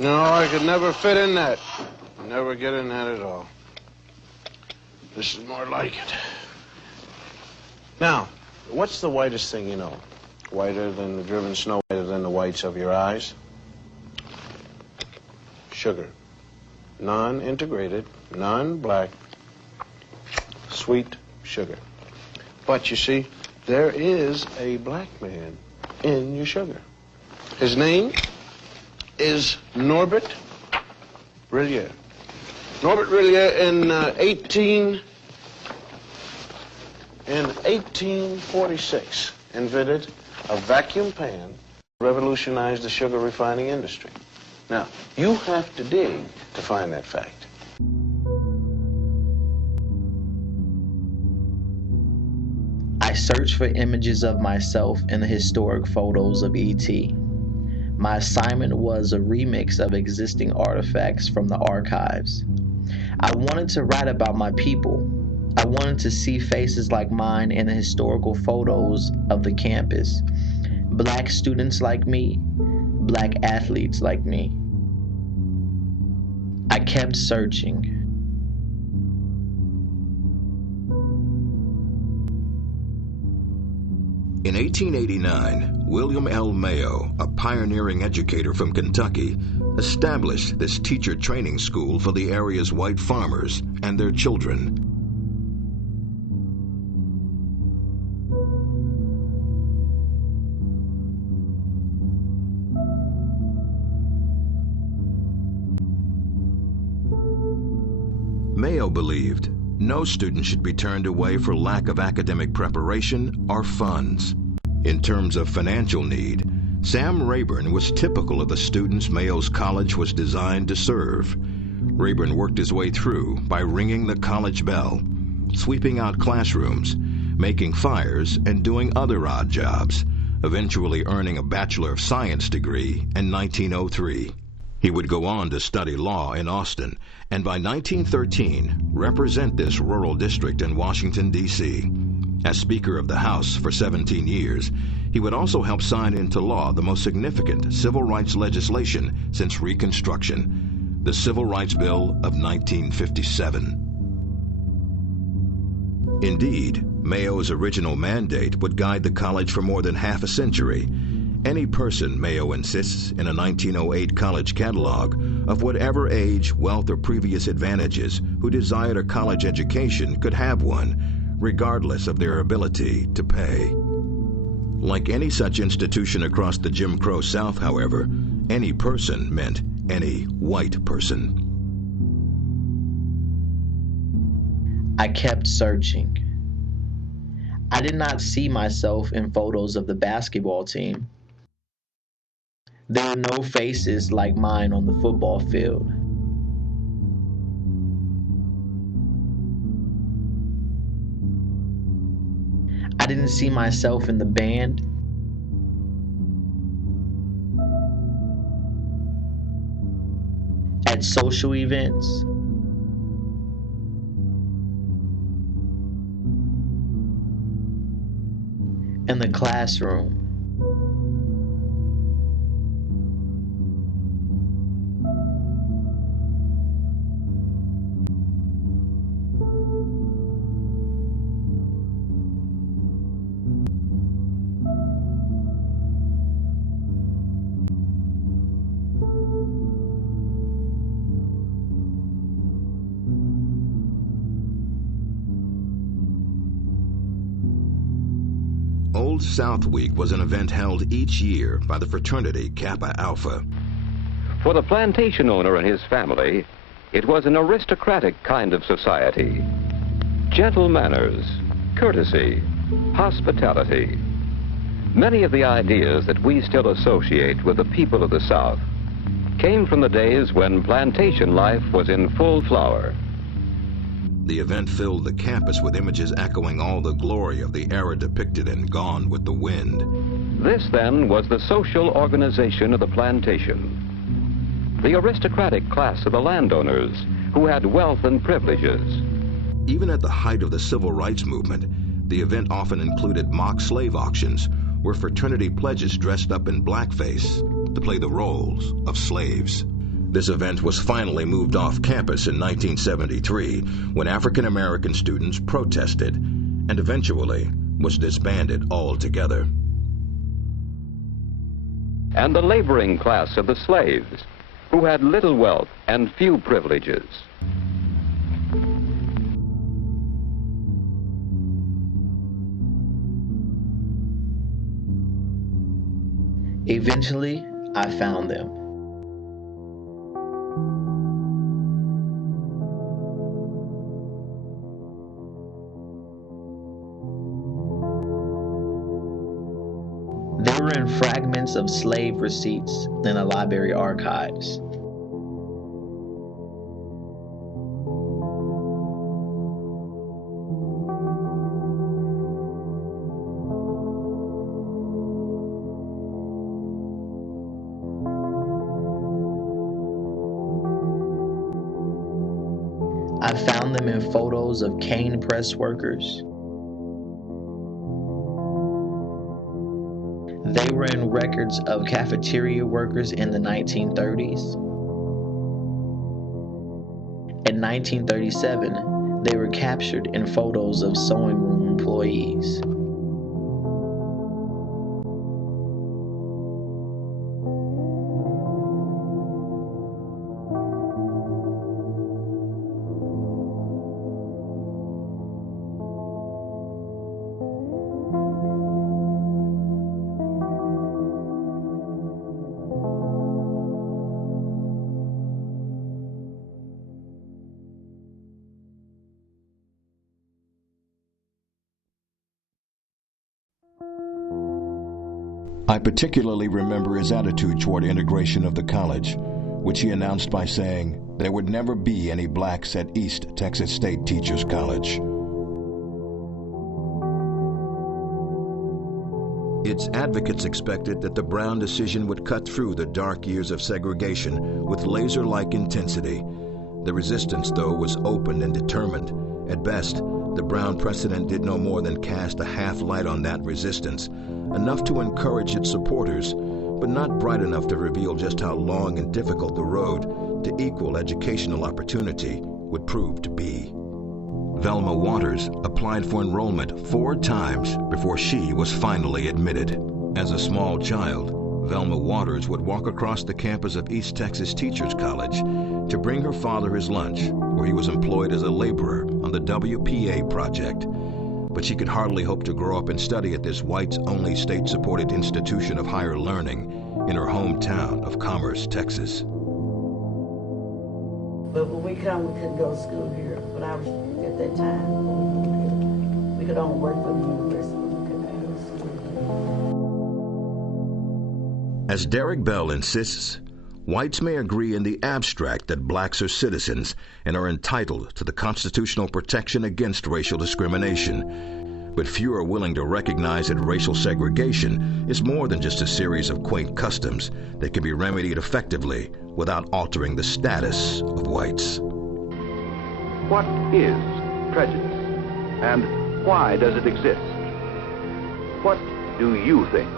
No, I could never fit in that. Never get in that at all. This is more like it. Now, what's the whitest thing you know? Whiter than the driven snow, whiter than the whites of your eyes? Sugar. Non-integrated, non-black, sweet sugar. But you see, there is a black man in your sugar. His name is Norbert Rillier. Norbert Rillier in 1846 invented a vacuum pan, revolutionized the sugar refining industry. Now, you have to dig to find that fact. I searched for images of myself in the historic photos of E.T. My assignment was a remix of existing artifacts from the archives. I wanted to write about my people. I wanted to see faces like mine in the historical photos of the campus. Black students like me, black athletes like me. I kept searching. In 1889, William L. Mayo, a pioneering educator from Kentucky, established this teacher training school for the area's white farmers and their children. Mayo believed no student should be turned away for lack of academic preparation or funds. In terms of financial need, Sam Rayburn was typical of the students Mayo's college was designed to serve. Rayburn worked his way through by ringing the college bell, sweeping out classrooms, making fires, and doing other odd jobs, eventually earning a Bachelor of Science degree in 1903. He would go on to study law in Austin, and by 1913 represent this rural district in Washington, D.C. As Speaker of the House for 17 years, he would also help sign into law the most significant civil rights legislation since Reconstruction, the Civil Rights Bill of 1957. Indeed, Mayo's original mandate would guide the college for more than half a century. Any person, Mayo insists, in a 1908 college catalog, of whatever age, wealth, or previous advantages, who desired a college education could have one, regardless of their ability to pay. Like any such institution across the Jim Crow South, however, any person meant any white person. I kept searching. I did not see myself in photos of the basketball team. There were no faces like mine on the football field. I didn't see myself in the band. At social events. In the classroom. Old South Week was an event held each year by the fraternity Kappa Alpha. For the plantation owner and his family, it was an aristocratic kind of society. Gentle manners, courtesy, hospitality. Many of the ideas that we still associate with the people of the South came from the days when plantation life was in full flower. The event filled the campus with images echoing all the glory of the era depicted in Gone with the Wind. This, then, was the social organization of the plantation. The aristocratic class of the landowners who had wealth and privileges. Even at the height of the civil rights movement, the event often included mock slave auctions where fraternity pledges dressed up in blackface to play the roles of slaves. This event was finally moved off campus in 1973 when African American students protested and eventually was disbanded altogether. And the laboring class of the slaves, who had little wealth and few privileges. Eventually, I found them. They were in fragments of slave receipts in the library archives. I found them in photos of cane press workers. They were in records of cafeteria workers in the 1930s. In 1937, they were captured in photos of sewing room employees. I particularly remember his attitude toward integration of the college, which he announced by saying there would never be any blacks at East Texas State Teachers College. Its advocates expected that the Brown decision would cut through the dark years of segregation with laser-like intensity. The resistance, though, was open and determined. At best, the Brown precedent did no more than cast a half light on that resistance, enough to encourage its supporters, but not bright enough to reveal just how long and difficult the road to equal educational opportunity would prove to be. Velma Waters applied for enrollment 4 times before she was finally admitted. As a small child, Velma Waters would walk across the campus of East Texas Teachers College to bring her father his lunch, where he was employed as a laborer on the WPA project. But she could hardly hope to grow up and study at this whites-only state-supported institution of higher learning in her hometown of Commerce, Texas. But when we come, we couldn't go to school here. But I was at that time, we could only work for the university. We couldn't go to school. As Derek Bell insists, whites may agree in the abstract that blacks are citizens and are entitled to the constitutional protection against racial discrimination. But few are willing to recognize that racial segregation is more than just a series of quaint customs that can be remedied effectively without altering the status of whites. What is prejudice, and why does it exist? What do you think?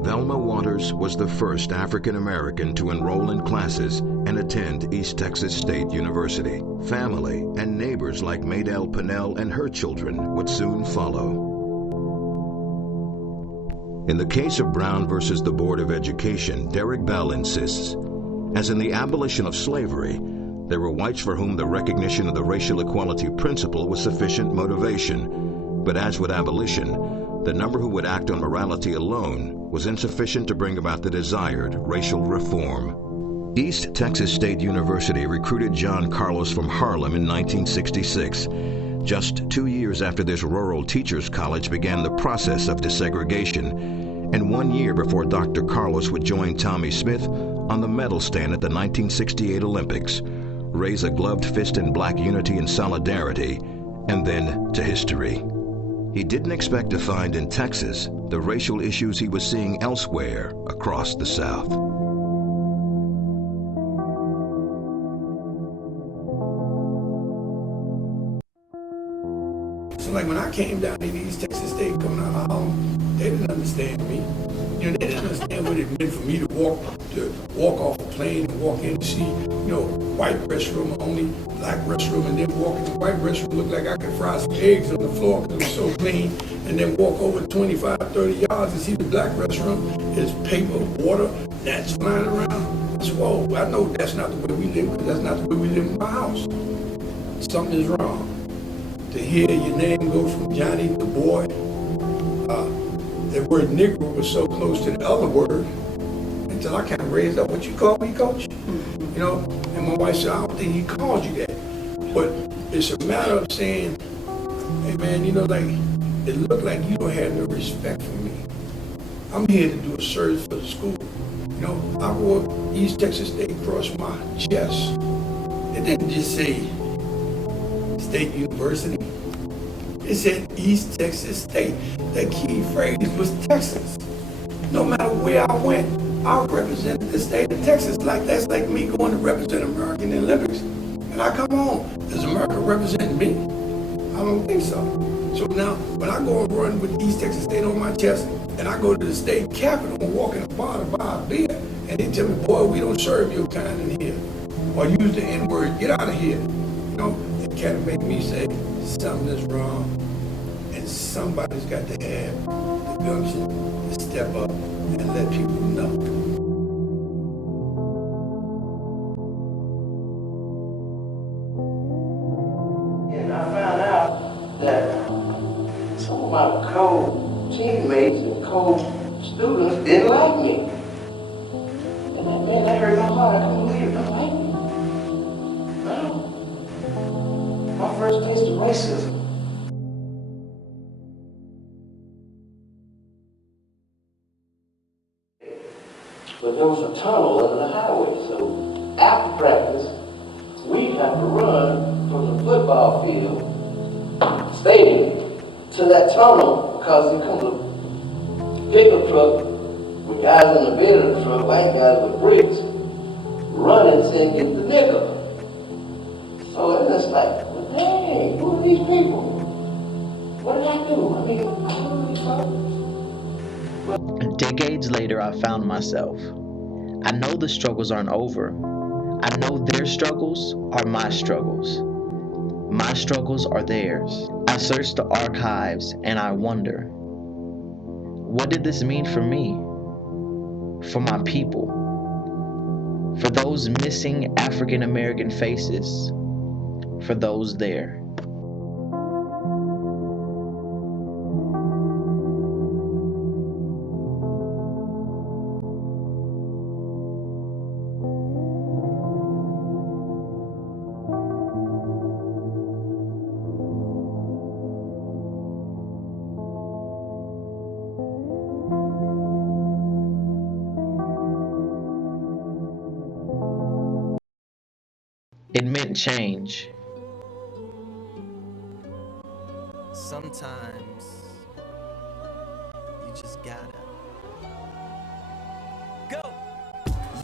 Velma Waters was the first African American to enroll in classes and attend East Texas State University. Family and neighbors like Maydell Pennell and her children would soon follow. In the case of Brown versus the Board of Education, Derek Bell insists, as in the abolition of slavery, there were whites for whom the recognition of the racial equality principle was sufficient motivation. But as with abolition, the number who would act on morality alone was insufficient to bring about the desired racial reform. East Texas State University recruited John Carlos from Harlem in 1966. Just 2 years after this rural teachers' college began the process of desegregation, and 1 year before Dr. Carlos would join Tommy Smith on the medal stand at the 1968 Olympics, raise a gloved fist in black unity and solidarity, and then to history. He didn't expect to find in Texas the racial issues he was seeing elsewhere across the South. So like when I came down to East Texas State coming out of Harlem, they didn't understand me. You know, they didn't understand what it meant for me to walk to walk off a plane and walk in to see, white restroom, only black restroom, and then walk in the white restroom, look like I could fry some eggs on the floor because it was so clean, and then walk over 25, 30 yards and see the black restroom. There's paper, water, gnats flying around. I said, whoa, I know that's not the way we live, because that's not the way we live in my house. Something is wrong. To hear your name go from Johnny to boy, that word Negro was so close to the other word until I kind of raised up, what you call me, coach? And my wife said, I don't think he called you that. But it's a matter of saying, hey man, it looked like you don't have no respect for me. I'm here to do a service for the school. I wore East Texas State across my chest. It didn't just say State University. It said East Texas State. The key phrase was Texas. No matter where I went, I represented the state of Texas. That's like me going to represent America in the Olympics. And I come home, does America represent me? I don't think so. So now, when I go and run with East Texas State on my chest, and I go to the state capitol and walk in a bar to buy a beer, and they tell me, boy, we don't serve your kind in here. Or use the N-word, get out of here. It kind of make me say, something is wrong. And somebody's got to have the gumption to step up and let people know. And I found out that some of my co-teammates and co-students didn't like me. And that hurt my heart. I couldn't believe it. They didn't like me. No. My first taste of racism. But there was a tunnel under the highway, so after practice, we'd have to run from the football field, stadium, to that tunnel, because there comes a pickup truck with guys in the bed of the truck, white guys with bricks, running saying, get the nigga. So it's like, well, dang, who are these people? What did I do? I mean, what are these folks? Decades later, I found myself. I know the struggles aren't over. I know their struggles are my struggles. My struggles are theirs. I search the archives and I wonder, what did this mean for me? For my people? For those missing African American faces? For those there? It meant change. Sometimes you just gotta go.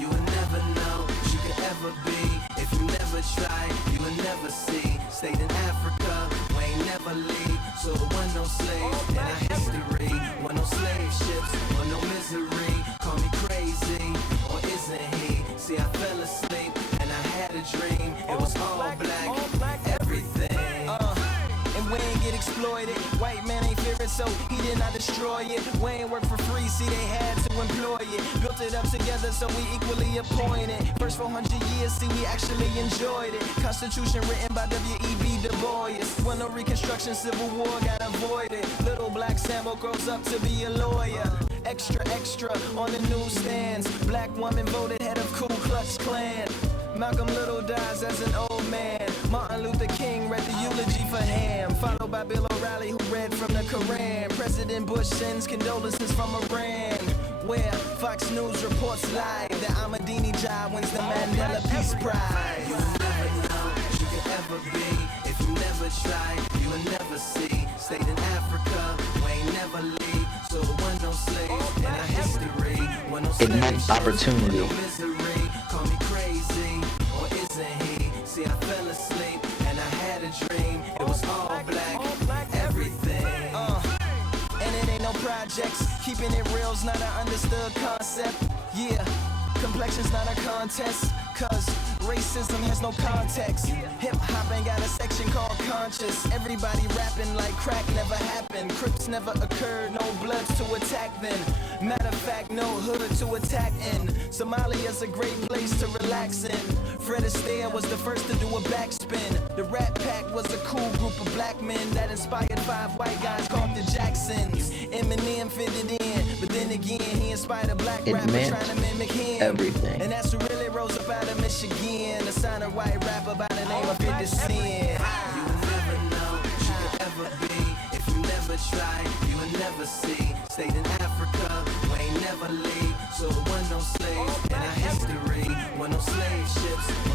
You will never know what you could ever be if you never try. You will never see. Stayed in Africa, we ain't never leave. So it wasn't no slaves in our history. Wasn't no slave ships, wasn't no misery. Call me crazy, or isn't he? See, I fell asleep and I had a dream. It was all black, everything. And we ain't get exploited. White man ain't fear it, so he did not destroy it. We ain't work for free, see they had to employ it. Built it up together, so we equally appointed. First 400 years, see we actually enjoyed it. Constitution written by W.E.B. Du Bois. When no Reconstruction, Civil War got avoided. Little black Sambo grows up to be a lawyer. Extra, extra on the newsstands. Black woman voted head of Ku Klux Klan. Malcolm Little dies as an old man. Martin Luther King read the eulogy for him, followed by Bill O'Reilly who read from the Koran. President Bush sends condolences from Iran, where Fox News reports live that Ahmadinejad wins the Mandela Peace Prize. You will never know what you could ever be if you never try. You will never see. Stayed in Africa, we ain't never leave. So it wasn't no slaves in our history. It meant opportunity. No misery. Call me crazy, or isn't he? See, I fell asleep and I had a dream. It was all black, everything. And it ain't no projects. Keeping it real's not an understood concept. Yeah. Complexion's not a contest, cause racism has no context. Hip-hop ain't got a section called conscious. Everybody rapping like crack never happened. Crips never occurred, no bloods to attack then. Matter of fact, no hood to attack in. Somalia's a great place to relax in. Fred Astaire was the first to do a backspin. The Rat Pack was a cool group of black men that inspired 5 white guys called the Jacksons. Eminem fitted in, but then again he inspired a black rapper trying to mimic him. Everything. And that's who really rose up out of Michigan. A sign of white rapper by the name of 50 Cent. You will never know what you could ever be. If you never try, you will never see. Stayed in Africa, we ain't never leave. So it wasn't no slaves in our history. Wasn't no slave ships.